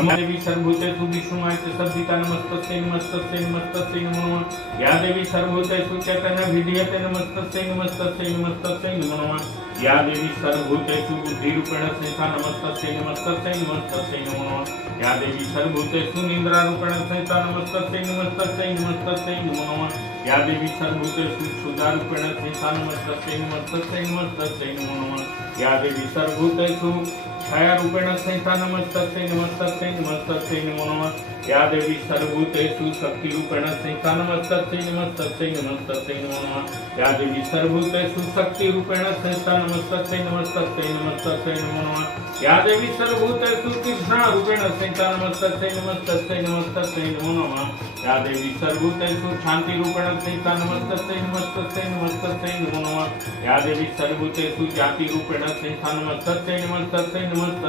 नमो देवी सर्वभूतेषु विष्णुमाय सद्धिता नमस्तस्यै नमस्तस्यै नमस्तस्यै नमो नमः। या देवी सर्वभूतेषु चैतन्य विधीयते नमस्तस्यै नमस्तस्यै नमस्तस्यै नमो नमः। या देवी सर्वभूतेषु बुद्धिरूपेण स्थिता नमस्तस्यै नमस्तस्यै नमस्तस्यै नमो नमः। या देवी सर्वभूतेषु निद्रारूपेण स्थिता नमस्तस्यै नमस्तस्यै नमस्तस्यै नमो नमः। या देवी सर्वभूतेषु क्षुधारूपेण स्थिता नमस्तस्यै नमस्तस्यै नमस्तस्यै नमो नमः। या देवी सर्वभूतेषु छायारूपेण स्थिता नमस्तस्यै नमस्तस्यै नमस्तस्यै नमो नमः। या देवी सर्वभूतेषु शक्तिरूपेण स्थिता नमस्तस्यै नमस्तस्यै नमस्तस्यै नमो नमः। या देवी सर्वभूतेषु शक्तिरूपेण स्थिता नमस्तस्यै नमस्तस्यै नमस्तस्यै नमो नमः। या देवी सर्वभूतेषु कृष्णारूपेण स्थिता नमस्तस्यै नमस्तस्यै नमस्तस्यै नमो नमः। या देवी सर्वभूतेषु शान्तिरूपेण स्थिता नमस्तस्यै नमस्तस्यै नमस्तस्यै नमो नमः। या देवी सर्वभूतेषु जातिरूपेण स्थिता नमस्तस्यै नमस्तस्यै नमस्तस्यै